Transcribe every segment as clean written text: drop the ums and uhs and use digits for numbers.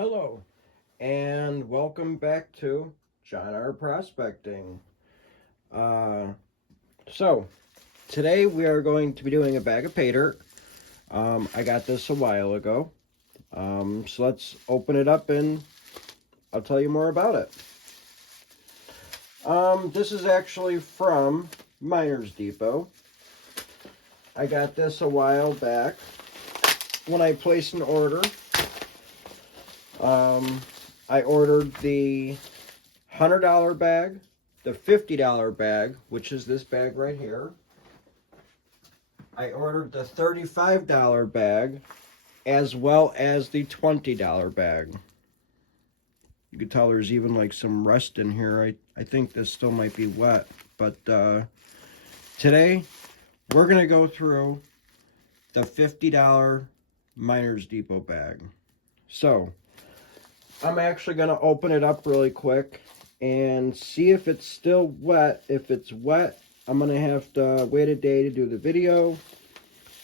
Hello, and welcome back to John R. Prospecting. Uh, so, today we are going to be doing a bag of pay dirt. I got this a while ago. So let's open it up and I'll tell you more about it. This is actually from Miners Depot. I got this a while back when I placed an order. I ordered the $100 bag, the $50 bag, which is this bag right here. I ordered the $35 bag, as well as the $20 bag. You can tell there's even like some rust in here. I think this still might be wet, but today we're going to go through the $50 Miners Depot bag. So, I'm actually going to open it up really quick and see if it's still wet. If it's wet, I'm going to have to wait a day to do the video.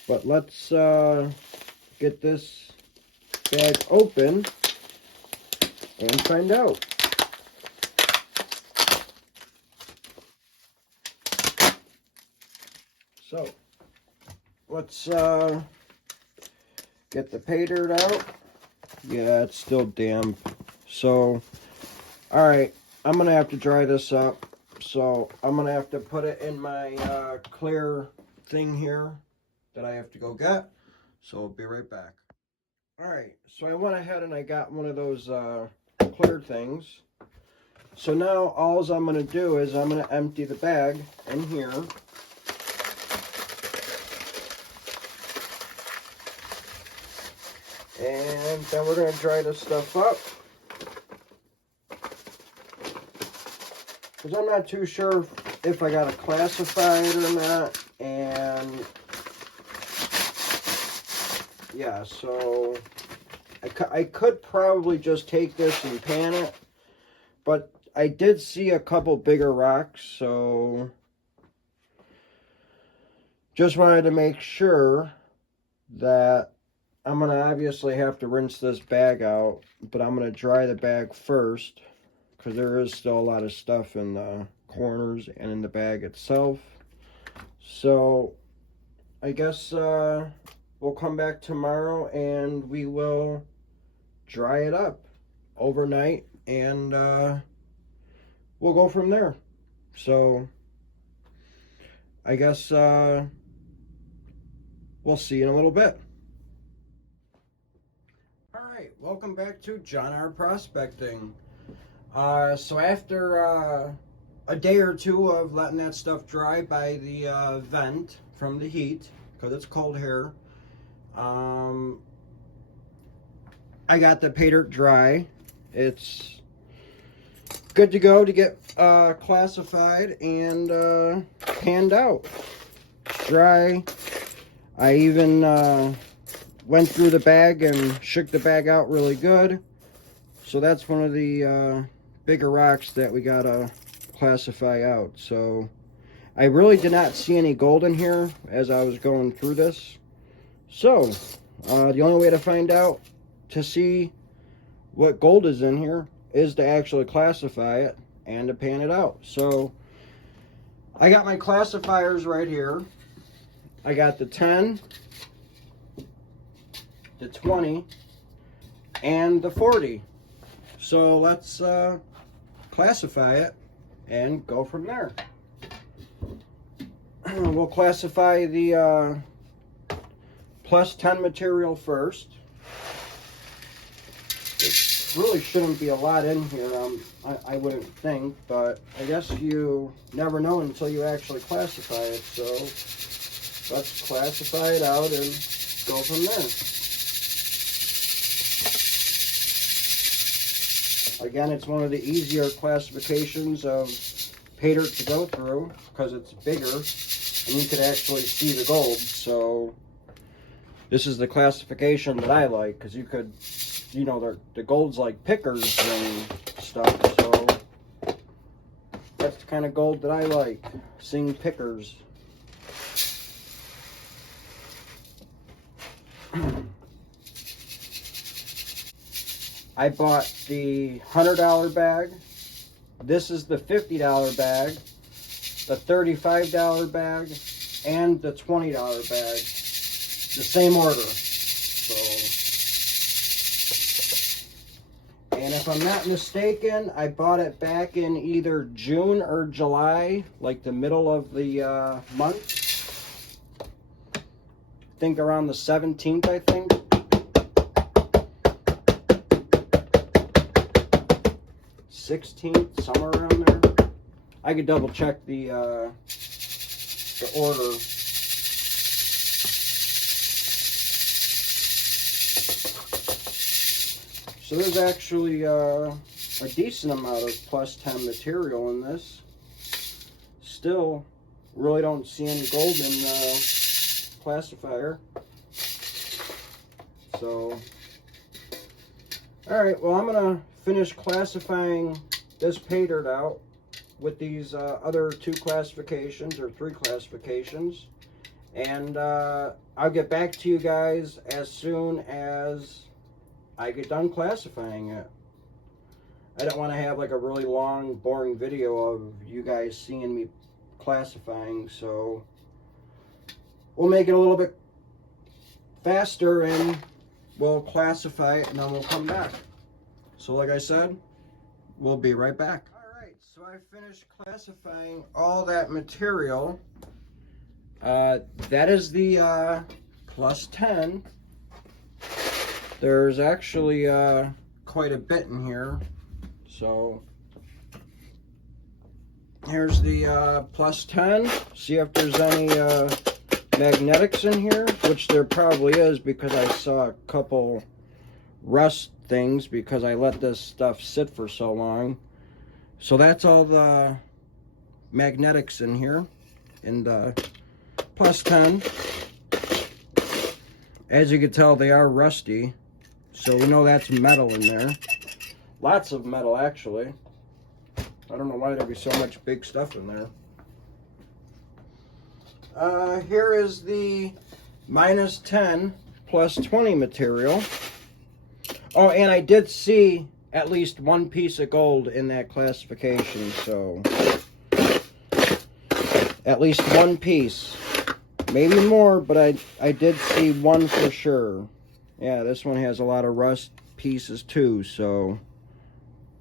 But let's get this bag open and find out. So, let's get the pay dirt out. Yeah, it's still damp. So, alright, I'm going to have to dry this up. So, I'm going to have to put it in my clear thing here that I have to go get. So, I'll be right back. Alright, so I went ahead and I got one of those clear things. So now, all I'm going to do is I'm going to empty the bag in here. And then we're going to dry this stuff up. Because I'm not too sure if I got to classify it or not. And yeah, so I could probably just take this and pan it. But I did see a couple bigger rocks, so just wanted to make sure that I'm going to obviously have to rinse this bag out, but I'm going to dry the bag first because there is still a lot of stuff in the corners and in the bag itself. So I guess we'll come back tomorrow and we will dry it up overnight and we'll go from there. So I guess we'll see you in a little bit. Alright, welcome back to John R. Prospecting. So after a day or two of letting that stuff dry by the vent from the heat, because it's cold here, I got the pay dirt dry. It's good to go to get classified and panned out. Dry. I even went through the bag and shook the bag out really good. So that's one of the bigger rocks that we gotta classify out. So I really did not see any gold in here as I was going through this. So the only way to find out to see what gold is in here is to actually classify it and to pan it out. So I got my classifiers right here. I got the 10, the 20, and the 40. So let's classify it and go from there. We'll classify the plus 10 material first. It really shouldn't be a lot in here, I wouldn't think, but I guess you never know until you actually classify it. So let's classify it out and go from there. Again, it's one of the easier classifications of pay dirt to go through because it's bigger and you could actually see the gold. So this is the classification that I like because you could, you know, the gold's like pickers and stuff. So that's the kind of gold that I like, seeing pickers. I bought the $100 bag. This is the $50 bag, the $35 bag, and the $20 bag. The same order. So, and if I'm not mistaken, I bought it back in either June or July, like the middle of the month. I think around the 17th, I think. 16th, somewhere around there. I could double check the order. So there's actually a decent amount of plus 10 material in this. Still, really don't see any gold in the classifier. So, alright, well, I'm going to finish classifying this Paydirt out with these other 2 classifications or 3 classifications. And I'll get back to you guys as soon as I get done classifying it. I don't want to have like a really long, boring video of you guys seeing me classifying, so we'll make it a little bit faster and we'll classify it and then we'll come back. So like I said, we'll be right back. Alright, so I finished classifying all that material. That is the plus 10. There's actually quite a bit in here. So here's the plus 10. See if there's any magnetics in here, which there probably is because I saw a couple rust things because I let this stuff sit for so long. So that's all the magnetics in here in the plus 10. As you can tell, they are rusty, so we know that's metal in there. Lots of metal, actually. I don't know why there'd be so much big stuff in there. Here is the minus 10 plus 20 material. Oh, and I did see at least 1 piece of gold in that classification, so at least 1 piece. Maybe more, but I did see 1 for sure. Yeah, this one has a lot of rust pieces too, so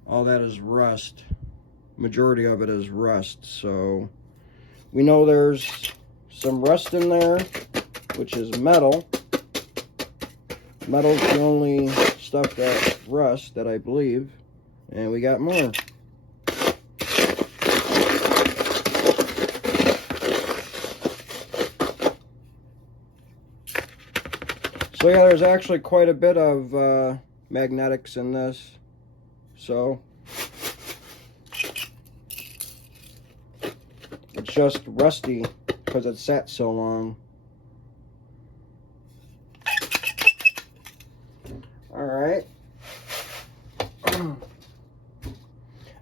all that is rust. Majority of it is rust, so we know there's some rust in there, which is metal. Metal's the only stuff that rusts, that I believe. And we got more. So yeah, there's actually quite a bit of magnetics in this. So it's just rusty because it sat so long. Alright.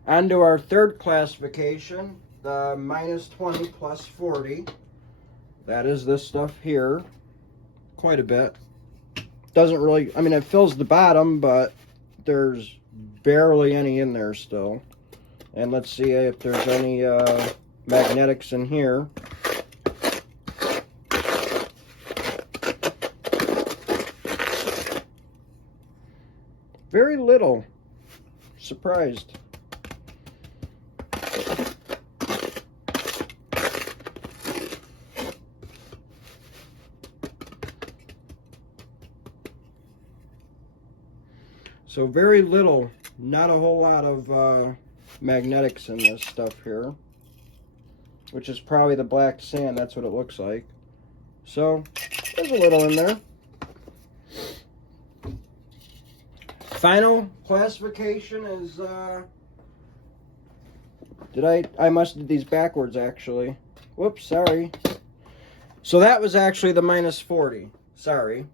On to our third classification, the minus 20 plus 40. That is this stuff here. Quite a bit. Doesn't really, I mean, it fills the bottom, but there's barely any in there still. And let's see if there's any magnetics in here. Very little. Surprised. So very little, not a whole lot of magnetics in this stuff here, which is probably the black sand. That's what it looks like. So there's a little in there. Final classification is, I must have did these backwards actually. Whoops, sorry. So that was actually the minus 40. Sorry.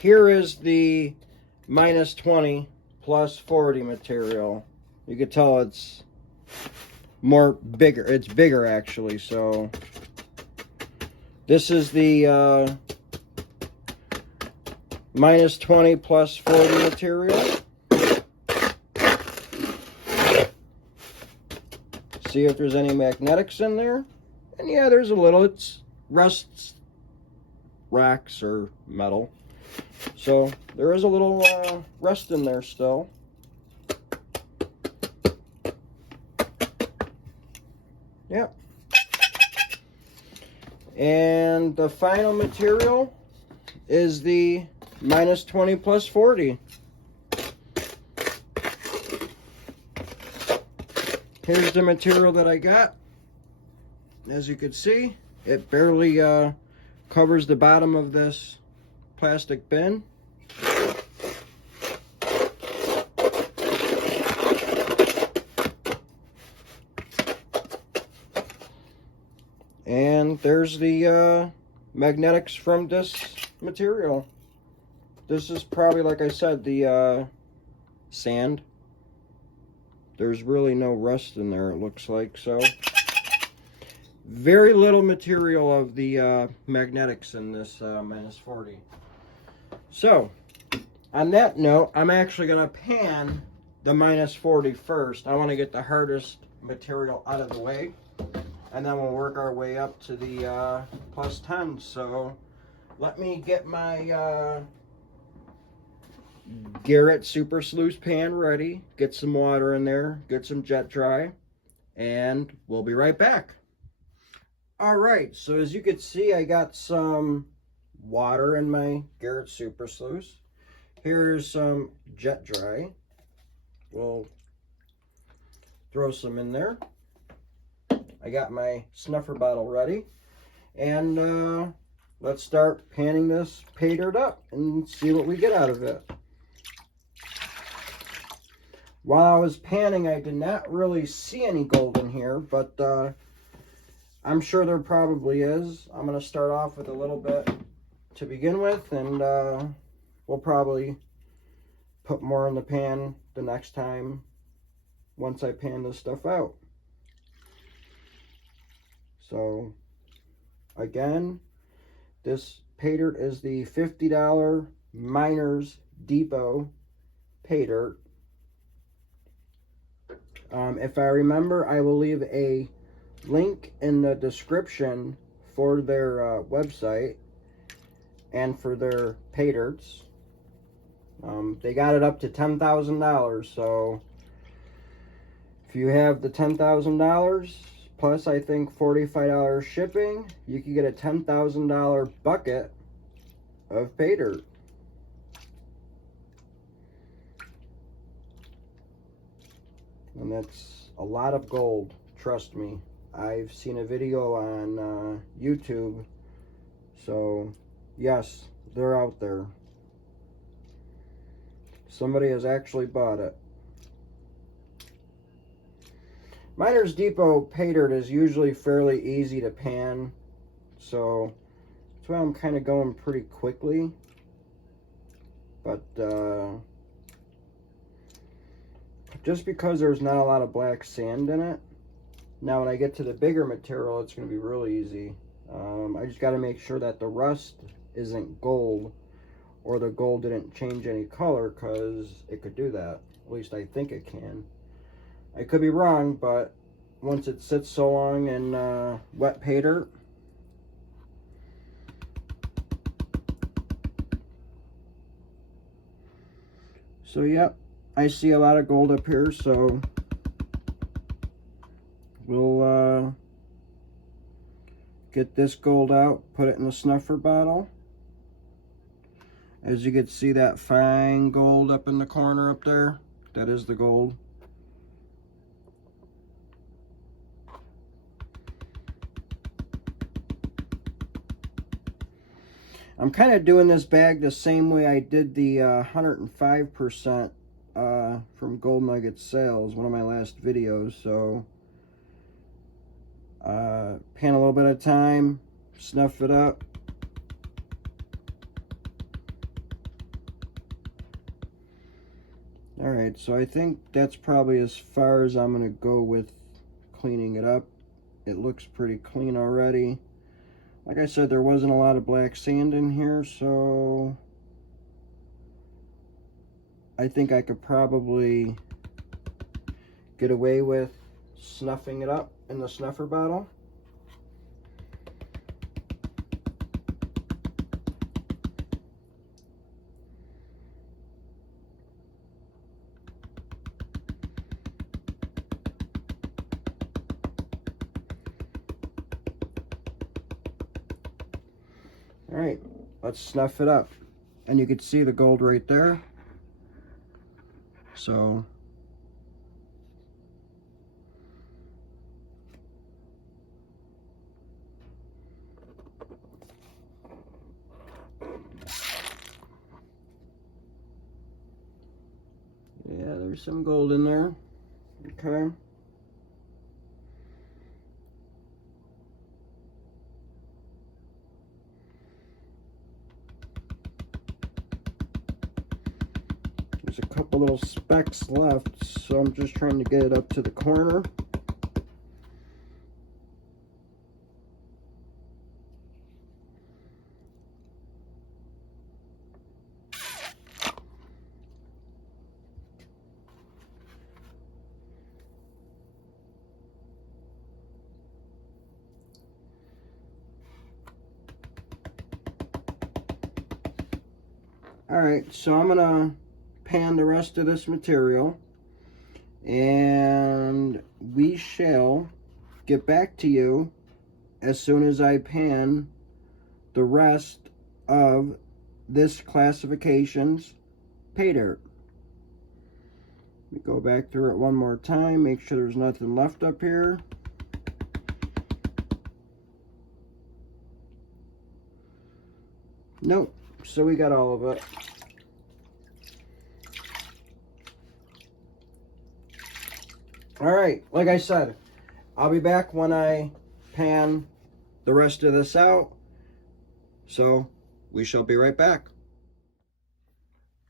Here is the minus 20 plus 40 material. You can tell it's bigger. It's bigger actually. So minus 20 plus 40 material. See if there's any magnetics in there. And yeah, there's a little. It's rust racks or metal. So there is a little rust in there still. Yep. And the final material is the minus 20 plus 40. Here's the material that I got. As you can see, it barely covers the bottom of this plastic bin. And there's the magnetics from this material. This is probably, like I said, the sand. There's really no rust in there, it looks like. So very little material of the magnetics in this minus 40. So on that note, I'm actually going to pan the minus 40 first. I want to get the hardest material out of the way, and then we'll work our way up to the plus 10. So let me get my Garrett Super Sluice pan ready, get some water in there, get some jet dry, and we'll be right back. Alright, so as you can see, I got some water in my Garrett Super Sluice. Here's some jet dry. We'll throw some in there. I got my snuffer bottle ready, and let's start panning this Paydirt up and see what we get out of it. While I was panning, I did not really see any gold in here, but I'm sure there probably is. I'm going to start off with a little bit to begin with, and we'll probably put more in the pan the next time once I pan this stuff out. So again, this Paydirt is the $50 Miners Depot Paydirt. If I remember, I will leave a link in the description for their website and for their Paydirts. They got it up to $10,000, so if you have the $10,000 plus I think $45 shipping, you can get a $10,000 bucket of Paydirt. And that's a lot of gold, trust me. I've seen a video on YouTube, so yes, they're out there. Somebody has actually bought it. Miners Depot Paydirt is usually fairly easy to pan, so that's why I'm kind of going pretty quickly. But just because there's not a lot of black sand in it. Now when I get to the bigger material, it's going to be really easy. I just got to make sure that the rust isn't gold, or the gold didn't change any color, because it could do that. At least I think it can. I could be wrong, but once it sits so long in wet Paydirt, so yep, I see a lot of gold up here, so we'll get this gold out, put it in the snuffer bottle. As you can see, that fine gold up in the corner up there, that is the gold. I'm kind of doing this bag the same way I did the 105% from Gold Nugget Sales, one of my last videos. So pan a little bit at a time, snuff it up. Alright, so I think that's probably as far as I'm going to go with cleaning it up. It looks pretty clean already. Like I said, there wasn't a lot of black sand in here, so I think I could probably get away with snuffing it up in the snuffer bottle. All right, let's snuff it up. And you can see the gold right there. So yeah, there's some gold in there. Okay. There's a couple little specks left, so I'm just trying to get it up to the corner. Alright, so I'm gonna pan the rest of this material, and we shall get back to you as soon as I pan the rest of this classification's Paydirt. We go back through it one more time, make sure there's nothing left up here. Nope, so we got all of it. Alright, like I said, I'll be back when I pan the rest of this out. So, we shall be right back.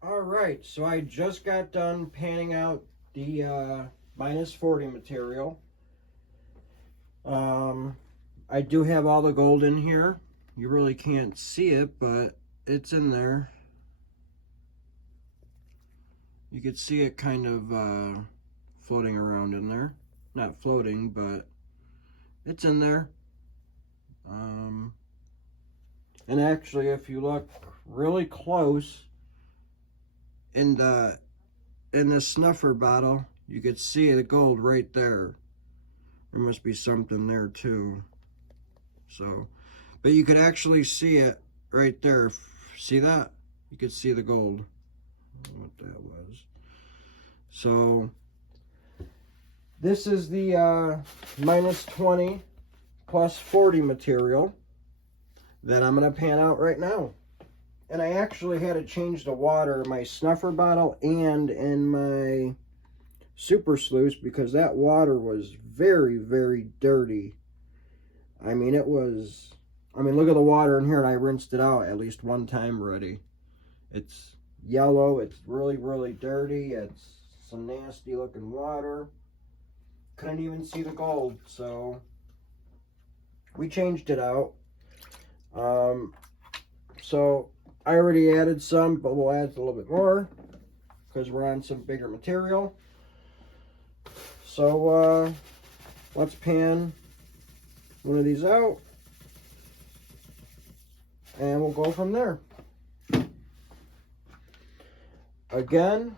Alright, so I just got done panning out the minus 40 material. I do have all the gold in here. You really can't see it, but it's in there. You could see it kind of floating around in there. Not floating, but it's in there. And actually, if you look really close in the snuffer bottle, you could see the gold right there. There must be something there too. So, but you could actually see it right there. See that? You could see the gold. I don't know what that was. So, this is the minus 20 plus 40 material that I'm going to pan out right now. And I actually had to change the water in my snuffer bottle and in my super sluice because that water was very, very dirty. I mean, it was... I mean, look at the water in here, and I rinsed it out at least one time already. It's yellow. It's really, really dirty. It's some nasty looking water. Couldn't even see the gold, so we changed it out. So I already added some, but we'll add a little bit more because we're on some bigger material. So let's pan one of these out, and we'll go from there. Again,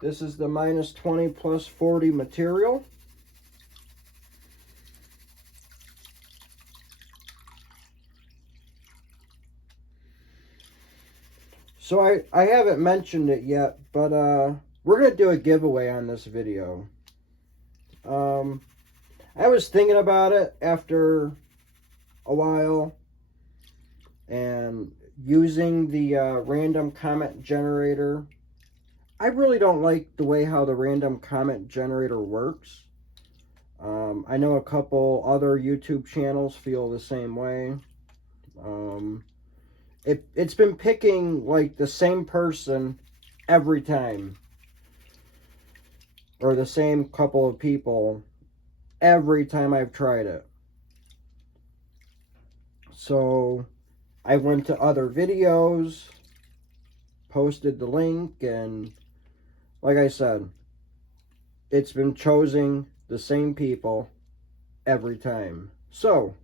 this is the minus 20 plus 40 material. So I haven't mentioned it yet, but we're going to do a giveaway on this video. I was thinking about it after a while, and using the random comment generator. I really don't like the way how the random comment generator works. I know a couple other YouTube channels feel the same way. It's been picking like the same person every time, or the same couple of people every time I've tried it. So I went to other videos, posted the link, and like I said, it's been choosing the same people every time. So,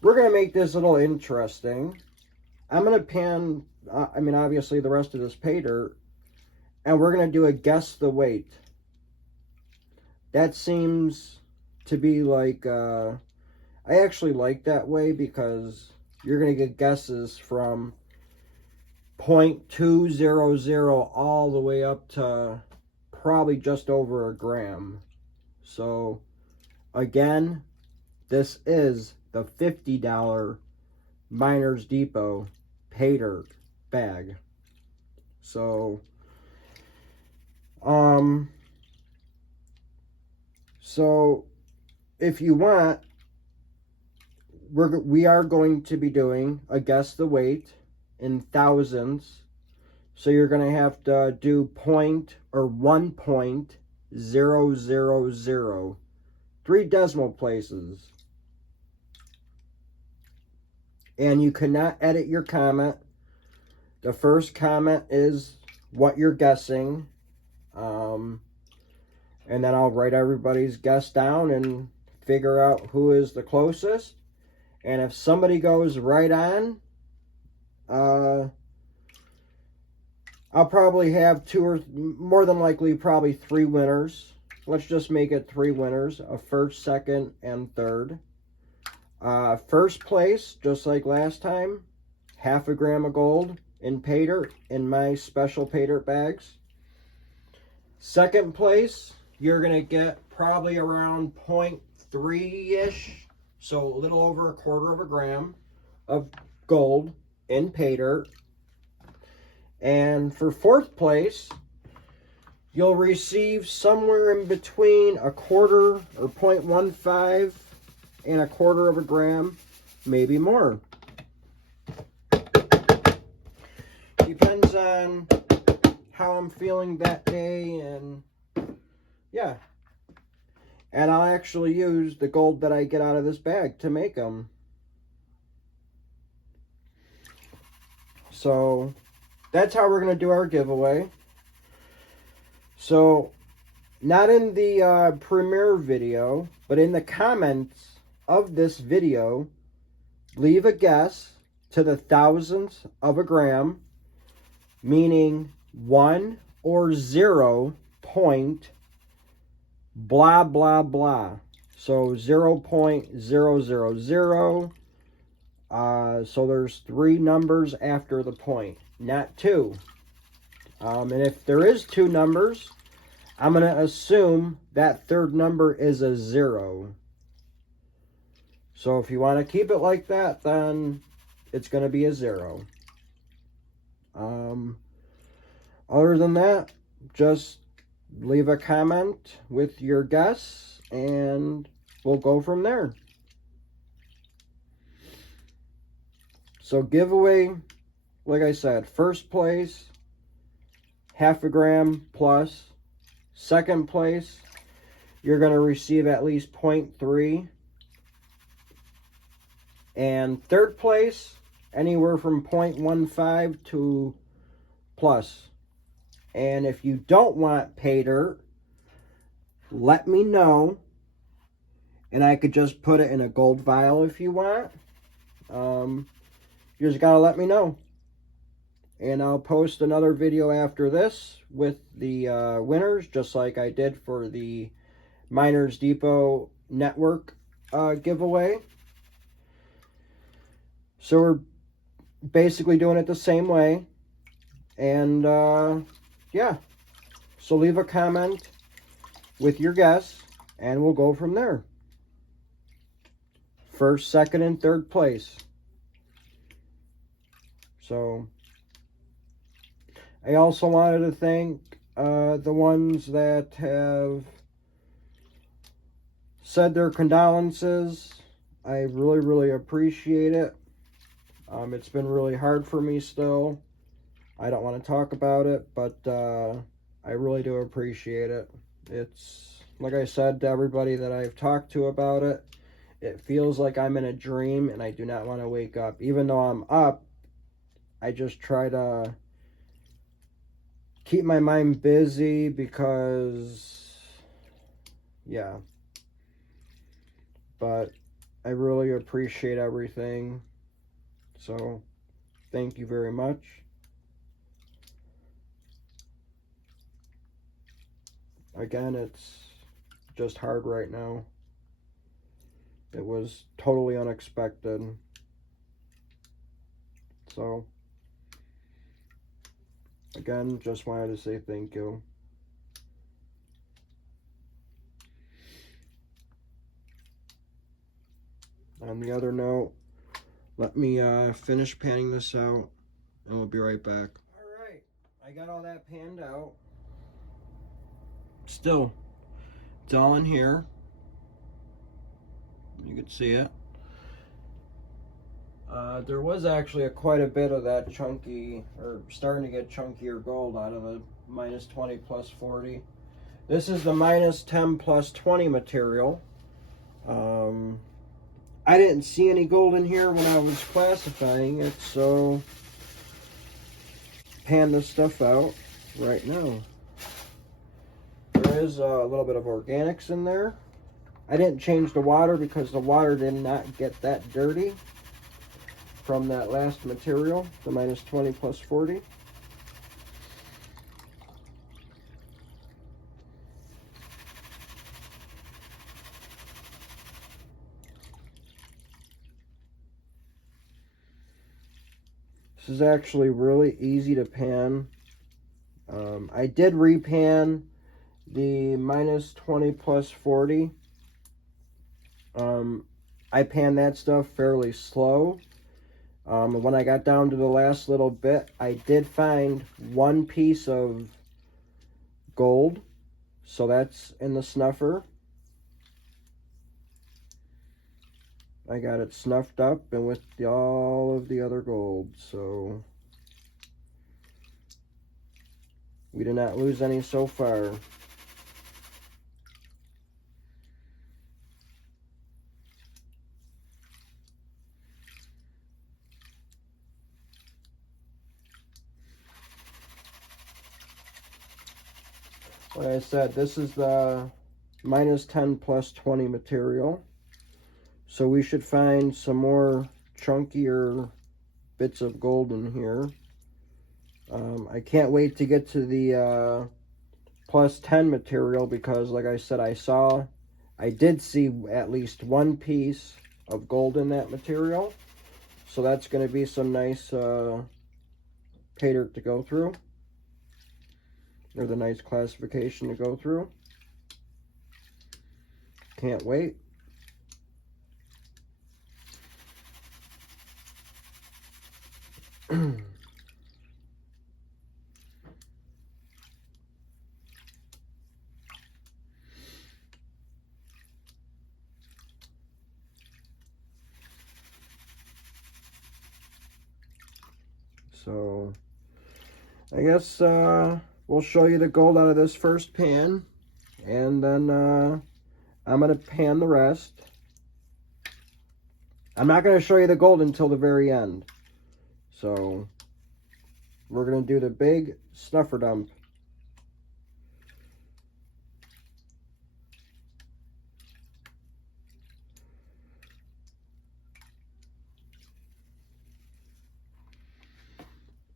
we're going to make this a little interesting. I'm going to pan, obviously the rest of this pay dirt, and we're going to do a guess the weight. That seems to be like, I actually like that way because you're going to get guesses from 0.200 all the way up to probably just over a gram. So, again, this is the $50 Miners Depot Paydirt bag. So, if you want, we are going to be doing a guess the weight in thousands. So you're going to have to do 1.000, 3 decimal places. And you cannot edit your comment. The first comment is what you're guessing. And then I'll write everybody's guess down and figure out who is the closest. And if somebody goes right on, I'll probably have 2 or more than likely probably 3 winners. Let's just make it 3 winners, a first, second, and third. First place, just like last time, half a gram of gold in Paydirt in my special Paydirt bags. Second place, you're going to get probably around 0.3-ish, so a little over 1/4 of a gram of gold in Paydirt. And for fourth place, you'll receive somewhere in between 1/4 or 0.15 and 1/4 of a gram, maybe more. Depends on how I'm feeling that day, and yeah. And I'll actually use the gold that I get out of this bag to make them. So that's how we're going to do our giveaway. So, not in the premiere video, but in the comments of this video, leave a guess to the thousandth of a gram, meaning 1 or 0 point blah blah blah. So 0.000. So there's 3 numbers after the point, not 2. And if there is 2 numbers, I'm going to assume that third number is a 0. So if you want to keep it like that, then it's going to be a 0. Other than that, just leave a comment with your guess, and we'll go from there. So giveaway, like I said, first place, half a gram plus. Second place, you're going to receive at least 0.3. And third place, anywhere from 0.15 to plus. And if you don't want Paydirt, let me know, and I could just put it in a gold vial if you want. You just gotta let me know, and I'll post another video after this with the winners, just like I did for the Miners Depot Network giveaway. So we're basically doing it the same way. And yeah, so leave a comment with your guess, and we'll go from there. First, second, and third place. So I also wanted to thank the ones that have said their condolences. I really, really appreciate it. It's been really hard for me still. I don't want to talk about it, but I really do appreciate it. It's, like I said to everybody that I've talked to about it, it feels like I'm in a dream, and I do not want to wake up. Even though I'm up, I just try to keep my mind busy because, yeah. But I really appreciate everything. So, thank you very much. Again, it's just hard right now. It was totally unexpected. So, again, just wanted to say thank you. On the other note, let me finish panning this out, and we'll be right back. Alright, I got all that panned out. Still, it's all in here. You can see it. There was actually quite a bit of that chunky, or starting to get chunkier gold out of the minus 20 plus 40. This is the minus 10 plus 20 material. I didn't see any gold in here when I was classifying it, so pan this stuff out right now. There is a little bit of organics in there. I didn't change the water because the water did not get that dirty from that last material, the minus 20 plus 40. This is actually really easy to pan. I did repan the minus 20 plus 40. I pan that stuff fairly slow. When I got down to the last little bit, I did find one piece of gold. So that's in the snuffer. I got it snuffed up and with all of the other gold. So we did not lose any so far. Like I said, this is the minus 10 plus 20 material. So we should find some more chunkier bits of gold in here. I can't wait to get to the plus 10 material because, like I said, I did see at least one piece of gold in that material. So that's going to be some nice pay dirt to go through. Or the nice classification to go through. Can't wait. So, I guess we'll show you the gold out of this first pan, and then I'm going to pan the rest. I'm not going to show you the gold until the very end. So, we're going to do the big snuffer dump.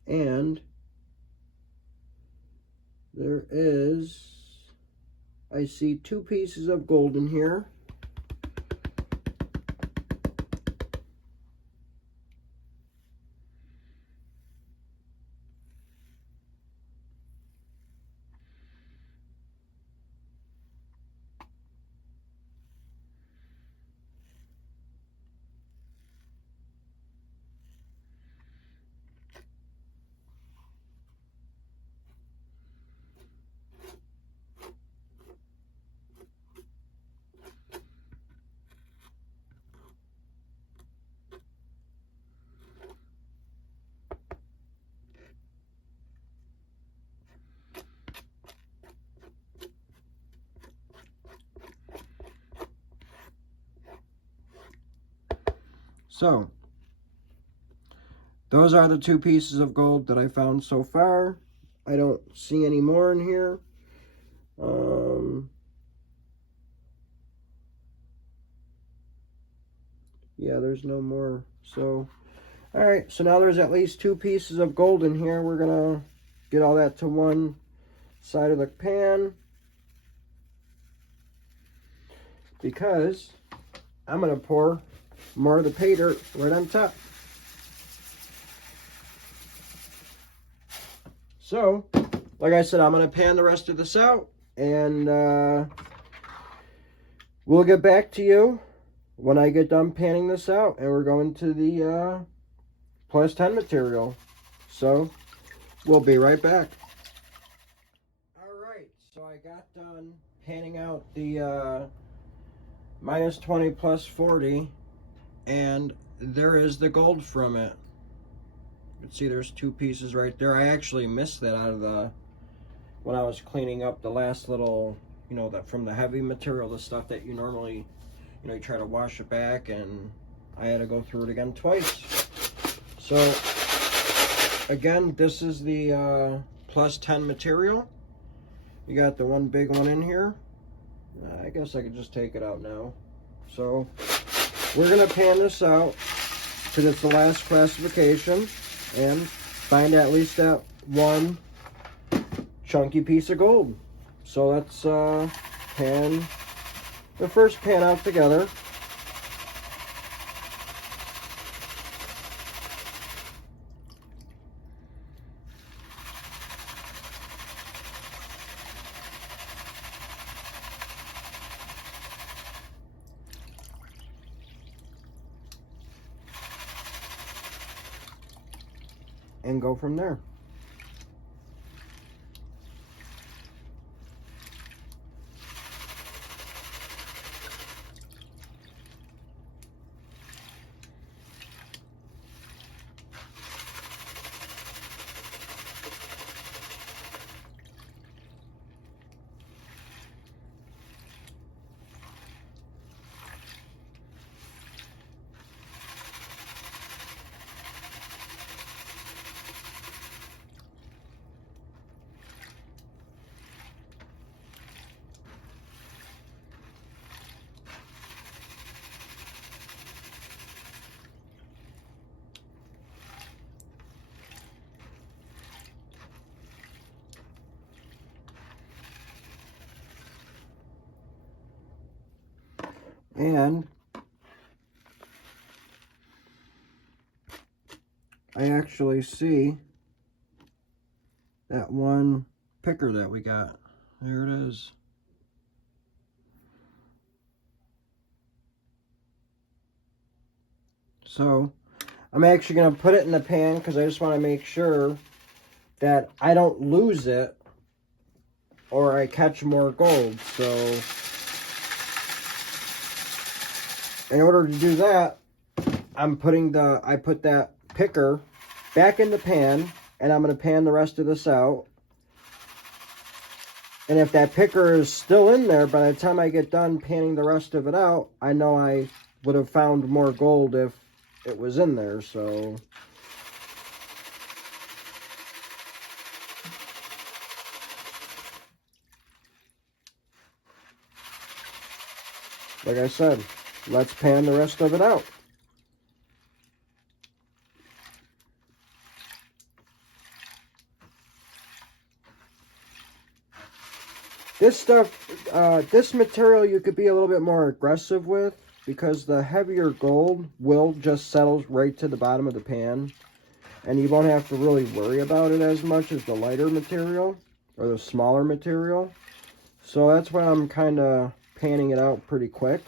And there is, I see 2 pieces of gold in here. So, those are the 2 pieces of gold that I found so far. I don't see any more in here. Yeah, there's no more. So, all right. So now there's at least 2 pieces of gold in here. We're going to get all that to one side of the pan, because I'm going to pour more of the pay dirt right on top. So, like I said, I'm going to pan the rest of this out, and we'll get back to you when I get done panning this out, and we're going to the plus 10 material. So, we'll be right back. Alright, so I got done panning out the minus 20 plus 40, and there is the gold from it. You can see there's 2 pieces right there. I actually missed that out of the, when I was cleaning up the last little, you know, that from the heavy material, the stuff that you normally, you know, you try to wash it back, and I had to go through it again twice. So again, this is the plus 10 material. You got the one big one in here. I guess I could just take it out now. So we're gonna pan this out because it's the last classification, and find at least that one chunky piece of gold. So let's pan the first pan out together. And go from there. And I actually see that one picker that we got. There it is. So I'm actually going to put it in the pan because I just want to make sure that I don't lose it or I catch more gold. So in order to do that, I put that picker back in the pan, and I'm going to pan the rest of this out. And if that picker is still in there by the time I get done panning the rest of it out, I know I would have found more gold if it was in there. So like I said, let's pan the rest of it out. This stuff, this material you could be a little bit more aggressive with, because the heavier gold will just settle right to the bottom of the pan, and you won't have to really worry about it as much as the lighter material or the smaller material. So that's why I'm kind of panning it out pretty quick.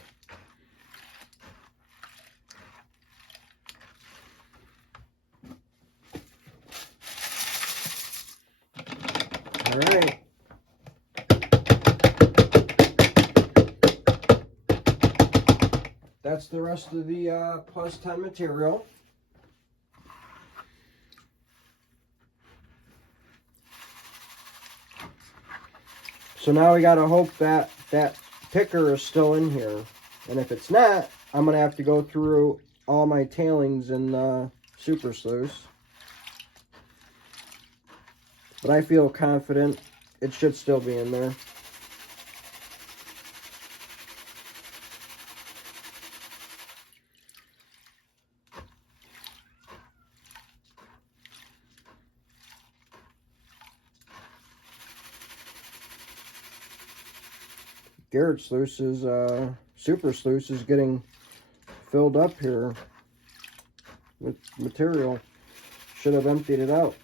All right. That's the rest of the plus 10 material. So now we got to hope that that picker is still in here. And if it's not, I'm going to have to go through all my tailings in super sluice. but I feel confident it should still be in there. Garrett sluice is, super sluice is getting filled up here with material. Should have emptied it out.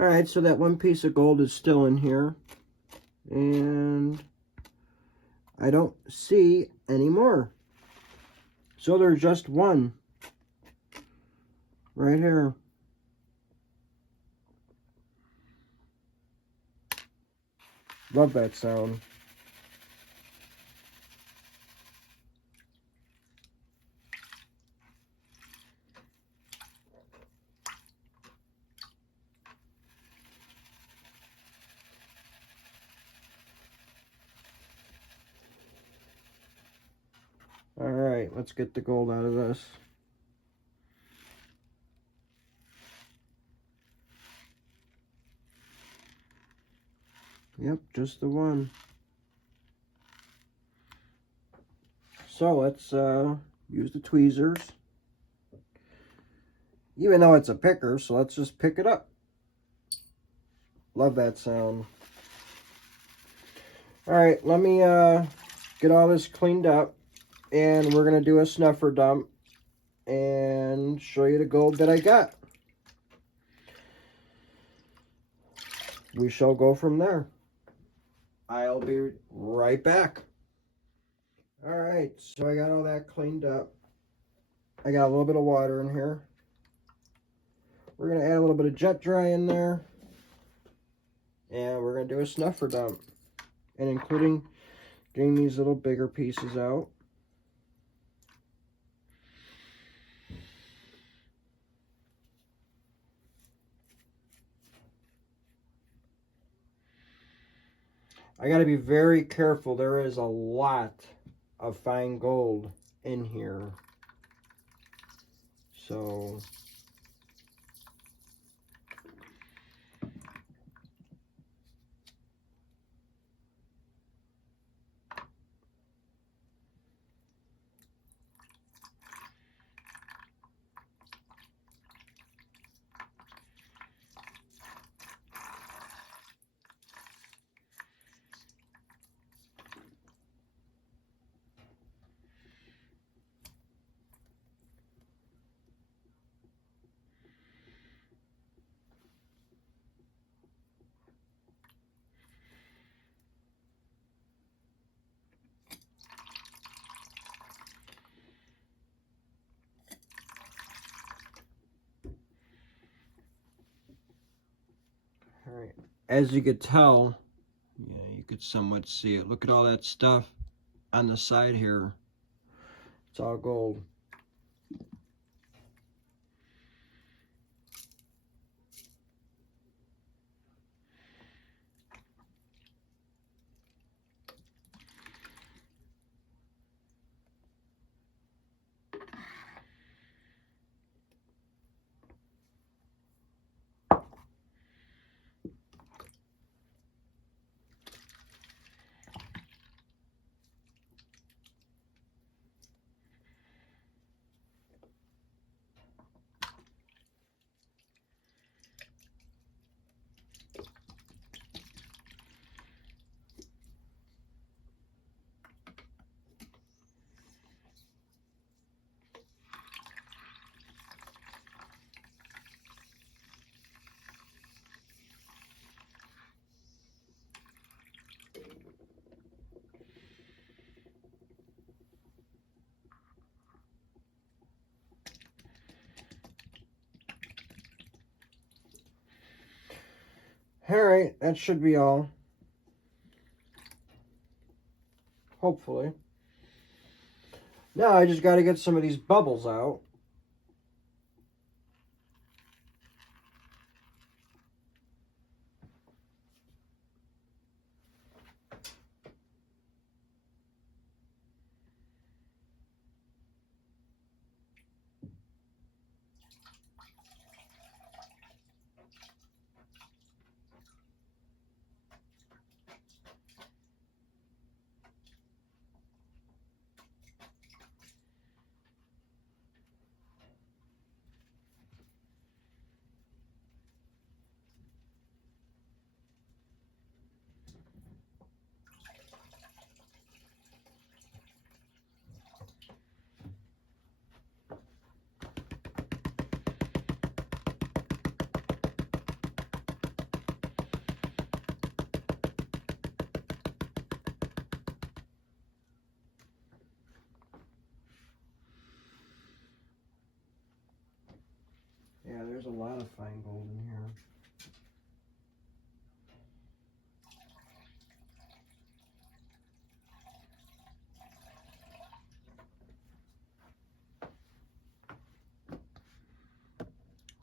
Alright, so that one piece of gold is still in here. And I don't see any more. So there's just one. Right here. Love that sound. Alright, let's get the gold out of this. Yep, just the one. So let's use the tweezers. Even though it's a picker, so let's just pick it up. Love that sound. Alright, let me get all this cleaned up. And we're going to do a snuffer dump and show you the gold that I got. We shall go from there. I'll be right back. Alright, so I got all that cleaned up. I got a little bit of water in here. We're going to add a little bit of jet dry in there. And we're going to do a snuffer dump. And including getting these little bigger pieces out. I got to be very careful. There is a lot of fine gold in here. So Alright, as you could tell, yeah, you could somewhat see it. Look at all that stuff on the side here. It's all gold. Alright, that should be all. Hopefully. Now I just got to get some of these bubbles out. Yeah, there's a lot of fine gold in here.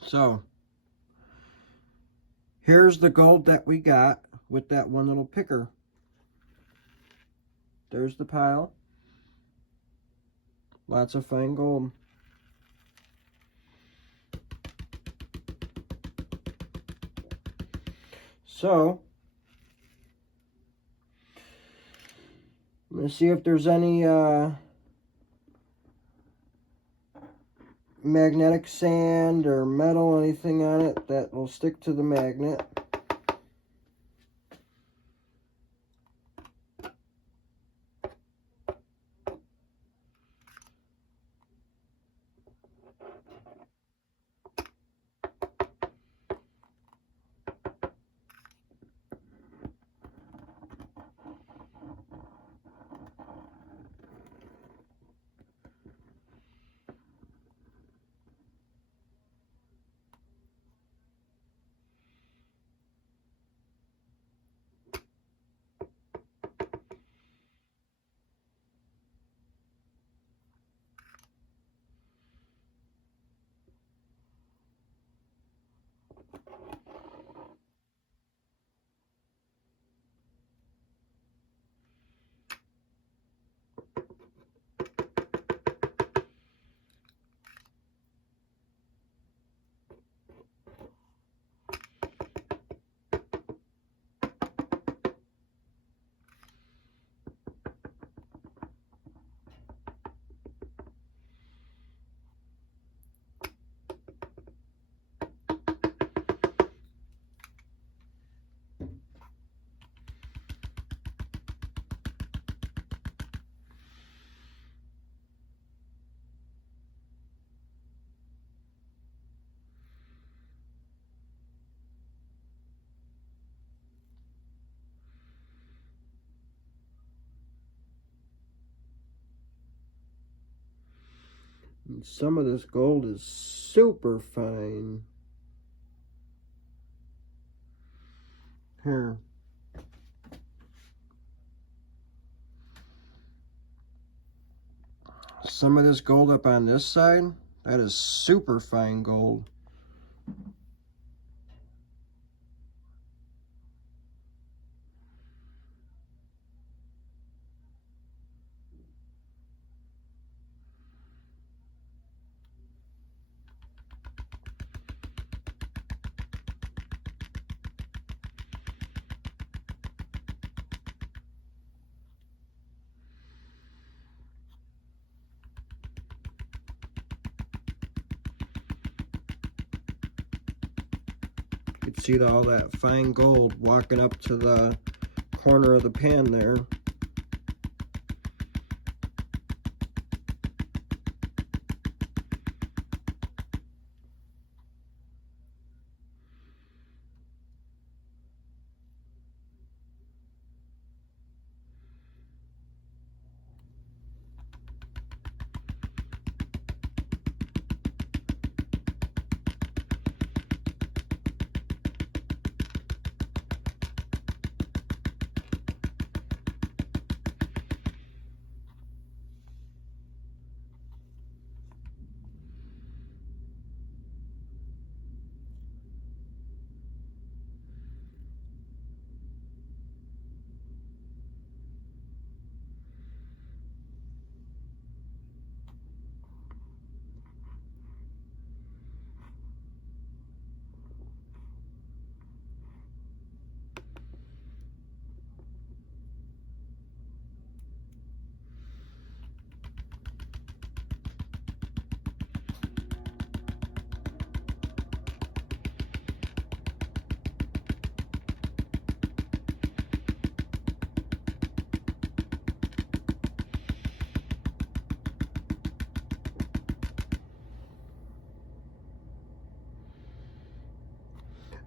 So, here's the gold that we got with that one little picker. There's the pile. Lots of fine gold. So, I'm going to see if there's any magnetic sand or metal, anything on it that will stick to the magnet. And some of this gold is super fine. Here. Some of this gold up on this side, that is super fine gold. You can see all that fine gold walking up to the corner of the pan there.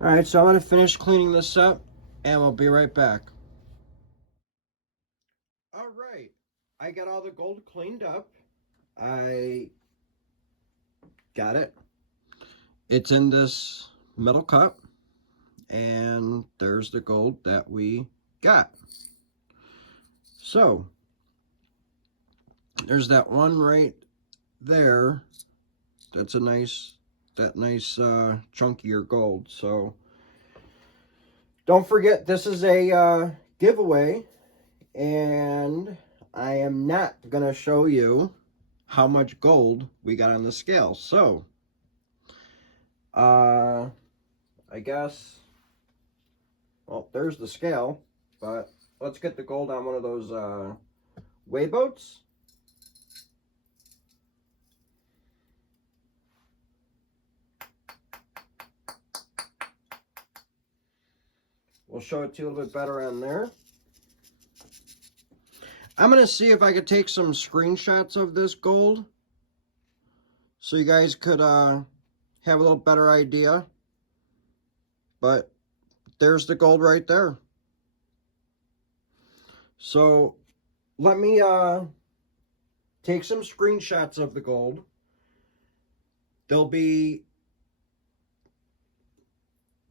Alright, so I'm going to finish cleaning this up, and we'll be right back. Alright, I got all the gold cleaned up. I got it. it's in this metal cup, and there's the gold that we got. So there's that one right there. That's a nice, chunkier gold. So don't forget, this is a giveaway, and I am not gonna show you how much gold we got on the scale. So I guess, well, there's the scale, but let's get the gold on one of those weigh boats. We'll show it to you a little bit better on there. I'm going to see if I could take some screenshots of this gold so you guys could have a little better idea. But there's the gold right there. So let me take some screenshots of the gold. They'll be,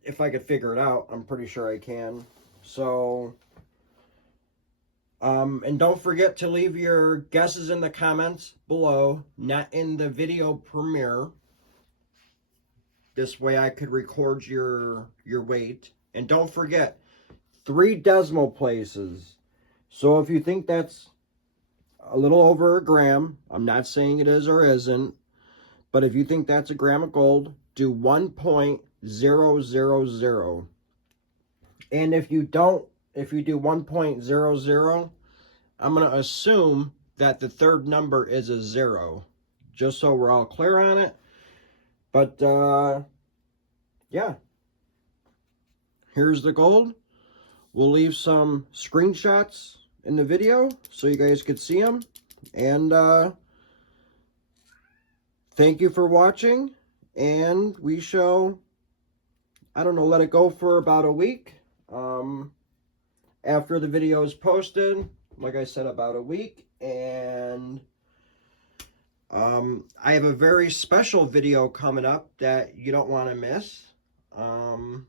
if I could figure it out, I'm pretty sure I can. So, and don't forget to leave your guesses in the comments below, not in the video premiere. This way I could record your weight. And don't forget, 3 decimal places. So if you think that's a little over a gram, I'm not saying it is or isn't, but if you think that's a gram of gold, do 1.000. And if you do 1.00, I'm going to assume that the third number is a 0, just so we're all clear on it. But yeah, here's the gold. We'll leave some screenshots in the video so you guys could see them. And thank you for watching. And we shall, I don't know, let it go for about a week. After the video is posted, like I said, about a week. And I have a very special video coming up that you don't want to miss. And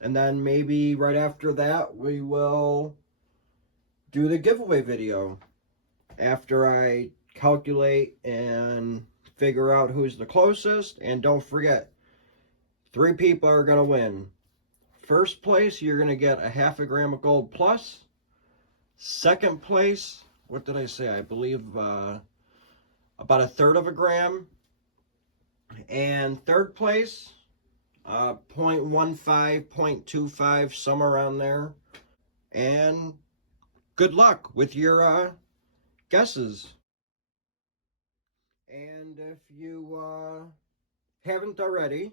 then maybe right after that, we will do the giveaway video after I calculate and figure out who's the closest. And don't forget, 3 people are going to win. First place, you're going to get a half a gram of gold plus. Second place, what did I say? I believe about 1/3 of a gram. And third place, 0.15, 0.25, somewhere around there. And good luck with your guesses. And if you haven't already,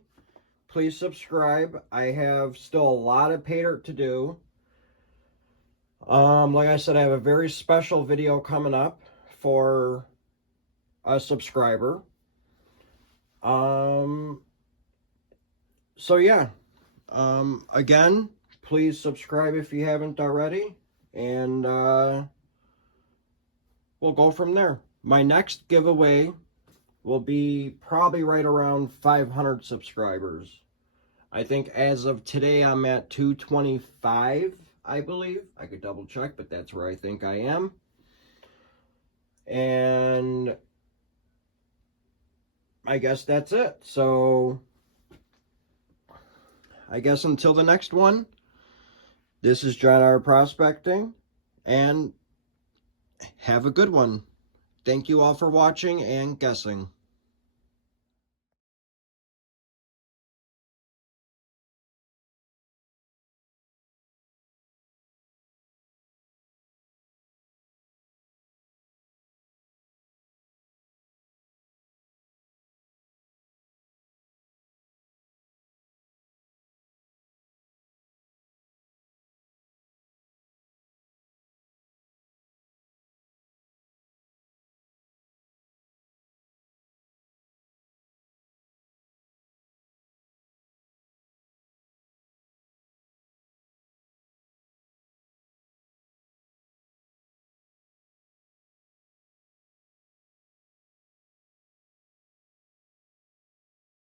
please subscribe. I have still a lot of Paydirt to do. Like I said, I have a very special video coming up for a subscriber. So yeah, again, please subscribe if you haven't already, and we'll go from there. My next giveaway will be probably right around 500 subscribers. I think as of today, I'm at 225, I believe. I could double check, but that's where I think I am. And I guess that's it. So I guess until the next one, this is John R. Prospecting, and have a good one. Thank you all for watching and guessing.